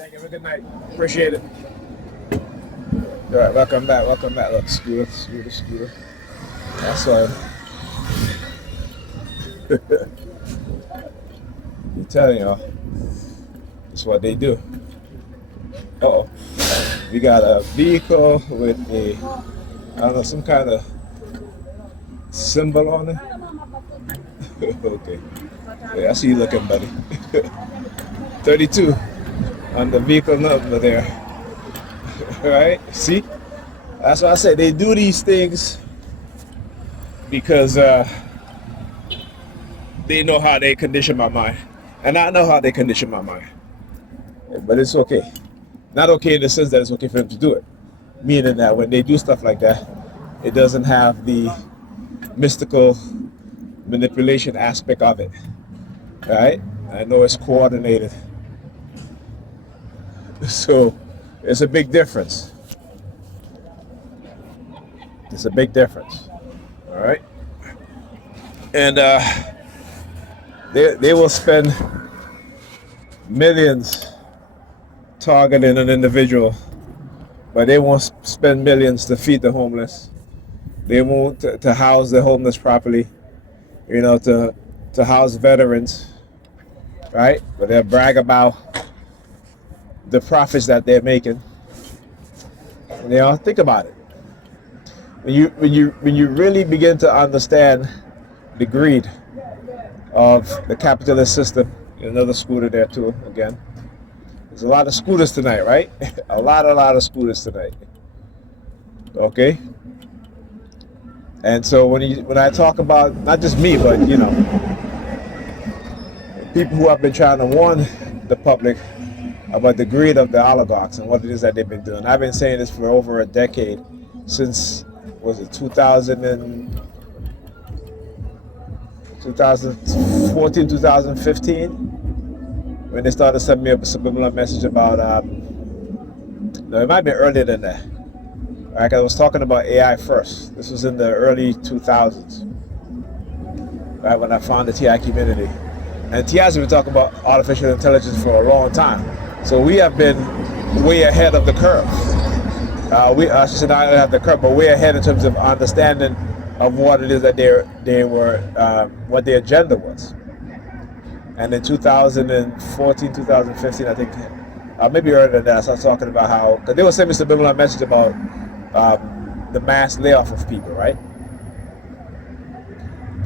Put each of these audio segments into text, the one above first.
Thank you. Have a good night. Appreciate it. All right, welcome back. Welcome back. Look, scooter. That's why I'm telling y'all. That's what they do. Uh-oh. We got a vehicle with a, I don't know, some kind of symbol on it. Okay. Yeah, I see you looking, buddy. 32 on the vehicle number there. Right? See? That's why I said they do these things because they know how they condition my mind. And I know how they condition my mind. But it's okay. Not okay in the sense that it's okay for them to do it. Meaning that when they do stuff like that, it doesn't have the mystical manipulation aspect of it. Right? I know it's coordinated. So it's a big difference. It's a big difference. All right? And they will spend millions targeting an individual, but they won't spend millions to feed the homeless. They won't to house the homeless properly, to house veterans, right? But they'll brag about the profits that they're making. Think about it. When you really begin to understand the greed of the capitalist system, another scooter there too again. There's a lot of scooters tonight, right? a lot of scooters tonight. Okay. And so when I talk about not just me, but people who have been trying to warn the public about the greed of the oligarchs and what it is that they've been doing. I've been saying this for over a decade, since was it 2014, 2015, when they started sending me a subliminal message about. No, it might be earlier than that. Right, I was talking about AI first. This was in the early 2000s, right, when I found the TI community. And TI has been talking about artificial intelligence for a long time. So we have been way ahead of the curve. I should not have the curve, but way ahead in terms of understanding of what it is that they were, what their agenda was. And in 2014, 2015, I think, maybe earlier than that, I started talking about how, because they were sending me subliminal message about the mass layoff of people, right?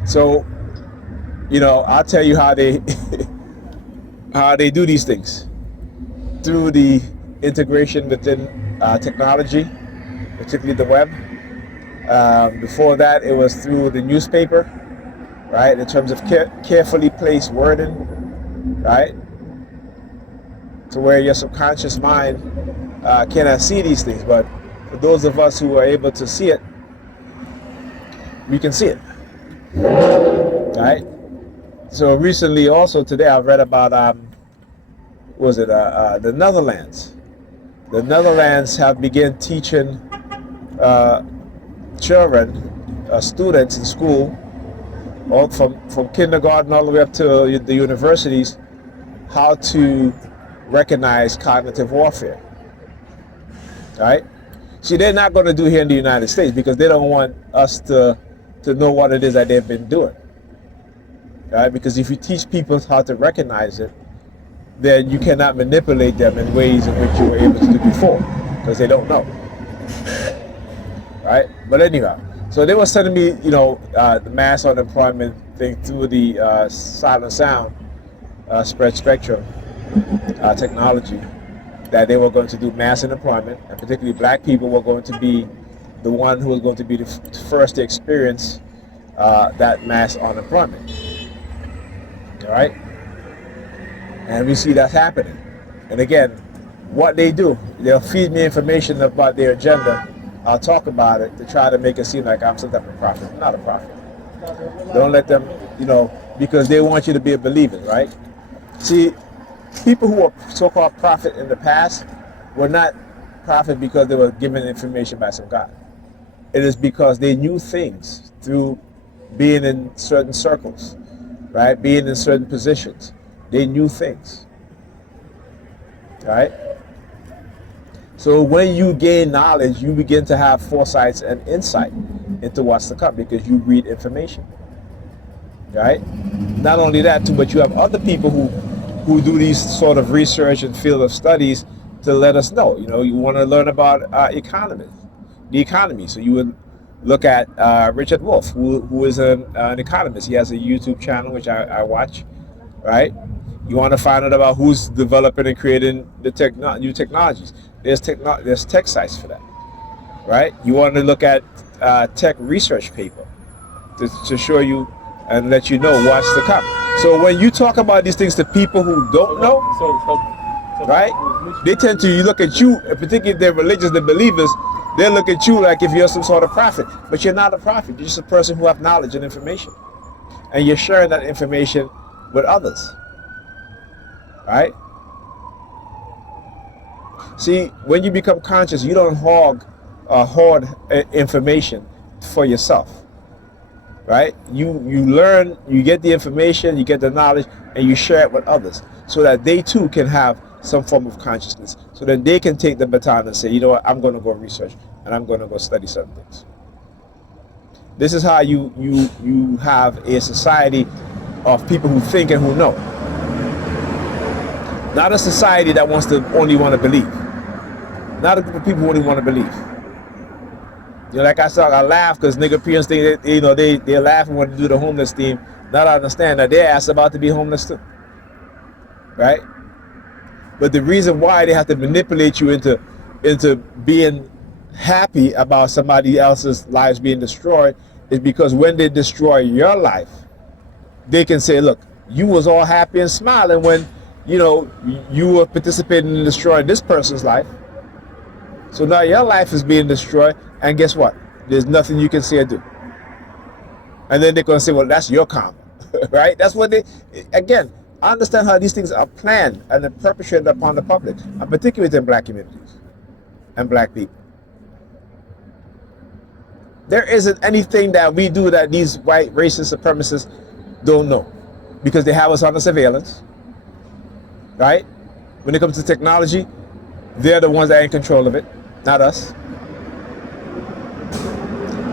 So, I'll tell you how they how they do these things through the integration within technology, particularly the web. Before that, it was through the newspaper, right? In terms of carefully placed wording, right? To where your subconscious mind cannot see these things, but for those of us who are able to see it, we can see it, right? So recently, also today, I read about the Netherlands. The Netherlands have begun teaching children, students in school, all from kindergarten all the way up to the universities, how to recognize cognitive warfare. Right? See, they're not going to do here in the United States because they don't want us to know what it is that they've been doing. Right? Because if you teach people how to recognize it, then you cannot manipulate them in ways in which you were able to do before, because they don't know. Right? But anyhow, so they were sending me, the mass unemployment thing through the silent sound spread spectrum technology, that they were going to do mass unemployment, and particularly black people were going to be the one who was going to be the first to experience that mass unemployment. All right? And we see that happening. And again, what they do, they'll feed me information about their agenda. I'll talk about it to try to make it seem like I'm some type of prophet. I'm not a prophet. Don't let them, because they want you to be a believer, right? See, people who were so-called prophet in the past were not prophet because they were given information by some God. It is because they knew things through being in certain circles, right? Being in certain positions. They knew things. right? So when you gain knowledge, you begin to have foresights and insight into what's to come because you read information, right? Not only that too, but you have other people who do these sort of research and field of studies to let us know. You know, you want to learn about the economy. So you would look at Richard Wolff, who is an economist. He has a YouTube channel which I watch, right? You want to find out about who's developing and creating the new technologies. There's tech sites for that, right? You want to look at tech research paper to show you and let you know what's to come. So when you talk about these things to people who don't know, right? They tend to look at you, particularly if they're religious, they're believers, they look at you like if you're some sort of prophet. But you're not a prophet. You're just a person who have knowledge and information. And you're sharing that information with others. Right? See, when you become conscious, you don't hoard information for yourself. Right? You learn, you get the information, you get the knowledge, and you share it with others so that they too can have some form of consciousness, so that they can take the baton and say, you know what, I'm going to go research and I'm going to go study certain things. This is how you have a society of people who think and who know. Not a society that want to believe. Not a group of people who only want to believe. You know, like I said, I laugh because nigga think that, you know, they're laughing when they do the homeless theme. Not understand that their ass about to be homeless too. Right? But the reason why they have to manipulate you into being happy about somebody else's lives being destroyed is because when they destroy your life, they can say, look, you was all happy and smiling when, you know, you were participating in destroying this person's life. So now your life is being destroyed, and guess what? There's nothing you can say or do. And then they're going to say, well, that's your karma, right? That's what again, I understand how these things are planned and perpetrated upon the public, and particularly within black communities and black people. There isn't anything that we do that these white racist supremacists don't know, because they have us under surveillance, right? When it comes to technology, they're the ones that are in control of it, not us.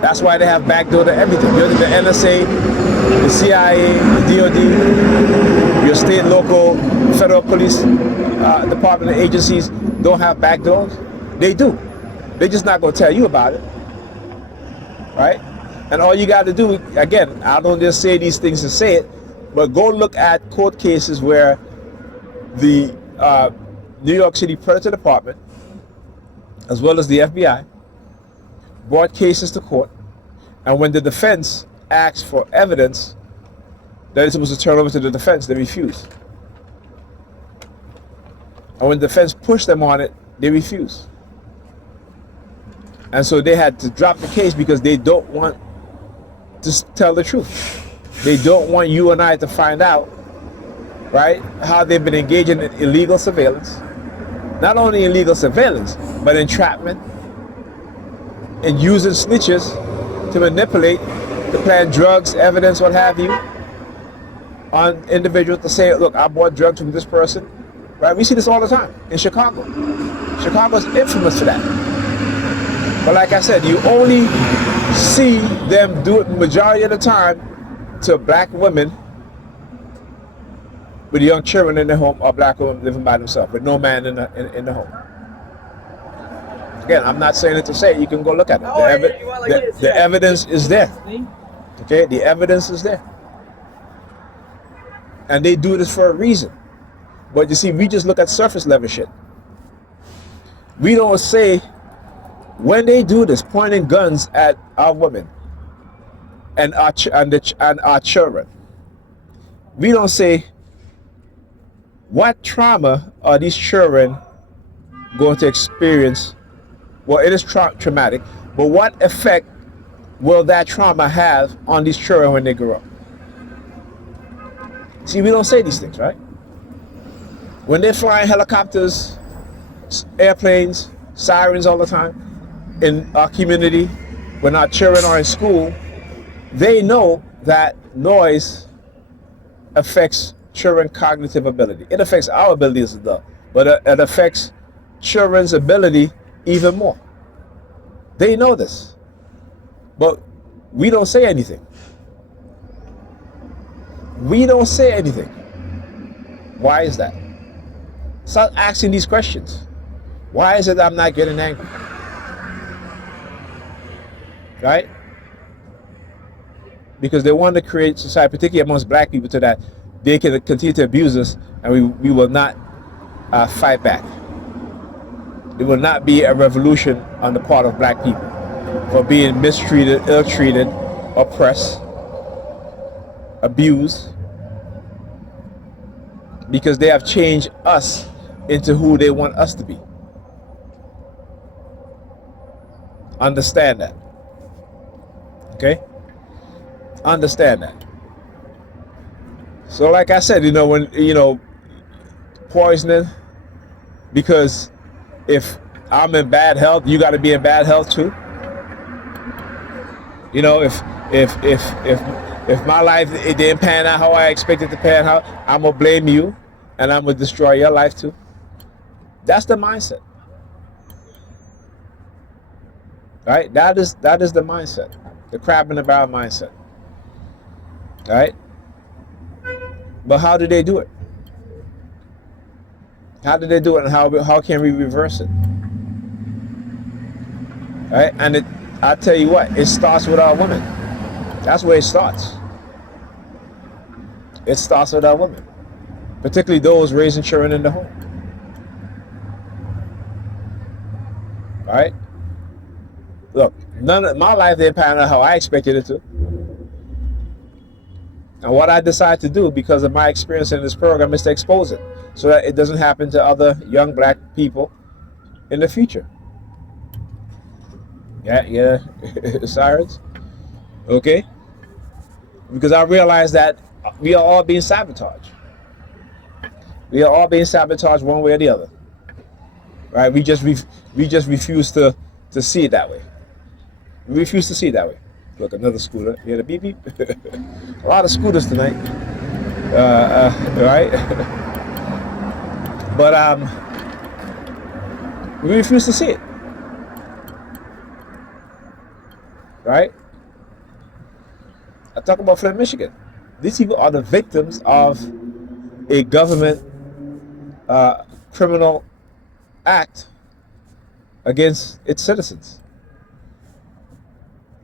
That's why they have backdoor to everything. You're the NSA, the CIA, the DOD, your state, local, federal police department agencies don't have backdoors. They do. They're just not going to tell you about it, right? And all you got to do, again, I don't just say these things to say it, but go look at court cases where the New York City Predator Department, as well as the FBI, brought cases to court, and when the defense asked for evidence that it's supposed to turn over to the defense, they refused. And when the defense pushed them on it, they refused. And so they had to drop the case because they don't want to tell the truth. They don't want you and I to find out, right, how they've been engaging in illegal surveillance. Not only illegal surveillance, but entrapment, and using snitches to manipulate, to plant drugs, evidence, what have you, on individuals to say, look, I bought drugs from this person, right? We see this all the time in Chicago. Chicago's infamous for that. But like I said, you only see them do it the majority of the time to black women with young children in their home, or black women living by themselves with no man in the home. Again, I'm not saying it to say it. You can go look at it. The evidence is there. Okay, the evidence is there. And they do this for a reason. But you see, we just look at surface level shit. We don't say, when they do this, pointing guns at our women and our children, we don't say, what trauma are these children going to experience? Well, it is traumatic, but what effect will that trauma have on these children when they grow up? See, we don't say these things, right? When they're flying helicopters, airplanes, sirens all the time in our community, when our children are in school, they know that noise affects children's cognitive ability. It affects our ability as adults, but it affects children's ability even more. They know this, but we don't say anything. We don't say anything. Why is that? Start asking these questions. Why is it that I'm not getting angry? Right? Because they want to create society, particularly amongst black people, so that they can continue to abuse us, and we will not fight back. There will not be a revolution on the part of black people for being mistreated, ill-treated, oppressed, abused, because they have changed us into who they want us to be. Understand that. Okay? Understand that. So like I said, when, poisoning, because if I'm in bad health, you got to be in bad health too. If my life, it didn't pan out how I expected to pan out, I'm gonna blame you, and I'm gonna destroy your life too. That's the mindset, right? That is the mindset, the crab in the barrel mindset, right? But how do they do it? How do they do it, and how can we reverse it? Right? And I tell you what, it starts with our women. That's where it starts. It starts with our women, particularly those raising children in the home. Right? Look, none of my life didn't pan out how I expected it to. And what I decide to do, because of my experience in this program, is to expose it so that it doesn't happen to other young black people in the future. Yeah, sirens. Okay? Because I realize that we are all being sabotaged. We are all being sabotaged one way or the other. Right? We just refuse to see it that way. We refuse to see it that way. Look, another scooter. You hear the beep beep? A lot of scooters tonight. Right? But we refuse to see it. Right? I talk about Flint, Michigan. These people are the victims of a government criminal act against its citizens.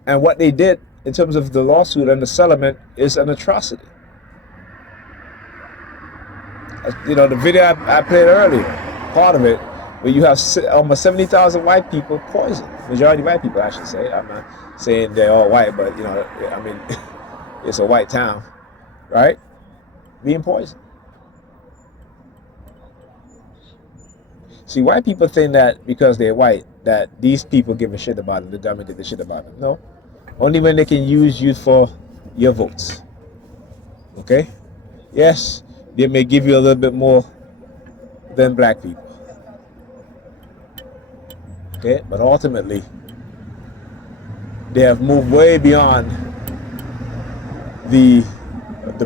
And what they did in terms of the lawsuit and the settlement is an atrocity. The video I played earlier, part of it, where you have almost 70,000 white people poisoned. Majority white people, I should say. I'm not saying they're all white, but it's a white town, right? Being poisoned. See, white people think that because they're white, that these people give a shit about them, the government gives a shit about them. No. Only when they can use you for your votes. Okay? Yes, they may give you a little bit more than black people. Okay? But ultimately, they have moved way beyond the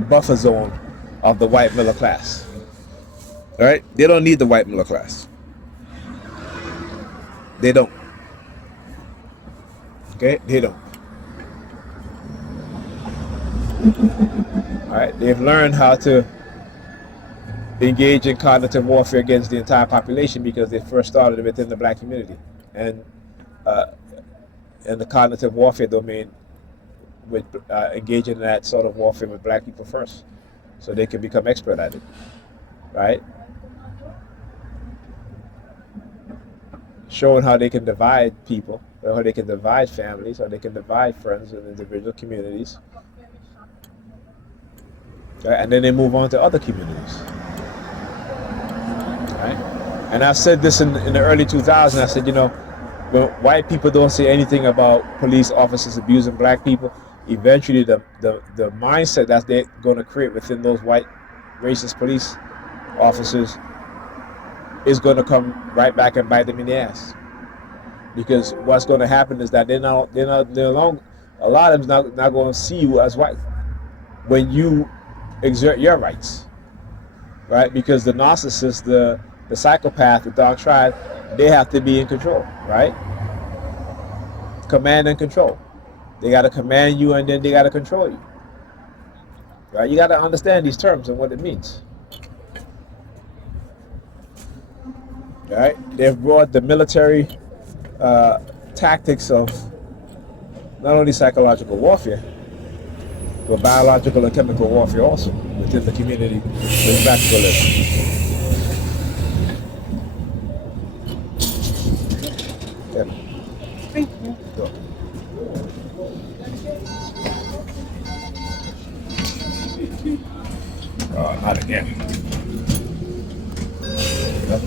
buffer zone of the white middle class. All right? They don't need the white middle class. They don't. Okay? They don't. All right? They've learned how to engage in cognitive warfare against the entire population because they first started within the black community. And in the cognitive warfare domain, with engaging in that sort of warfare with black people first, so they can become expert at it, right? Showing how they can divide people, how they can divide families, how they can divide friends and individual communities, right? And then they move on to other communities, right? And I've said this in the early 2000s. I said, when white people don't say anything about police officers abusing black people, eventually the mindset that they're going to create within those white racist police officers is going to come right back and bite them in the ass. Because what's going to happen is that they're no longer, a lot of them not going to see you as white when you exert your rights, right? Because the narcissist, the the psychopath, the dark tribe, they have to be in control, right? Command and control. They got to command you, and then they got to control you, right? You got to understand these terms and what it means. All right? They've brought the military tactics of not only psychological warfare, but biological and chemical warfare also within the community with practicalism. Yeah. Thank you. Go. Not again. Yeah.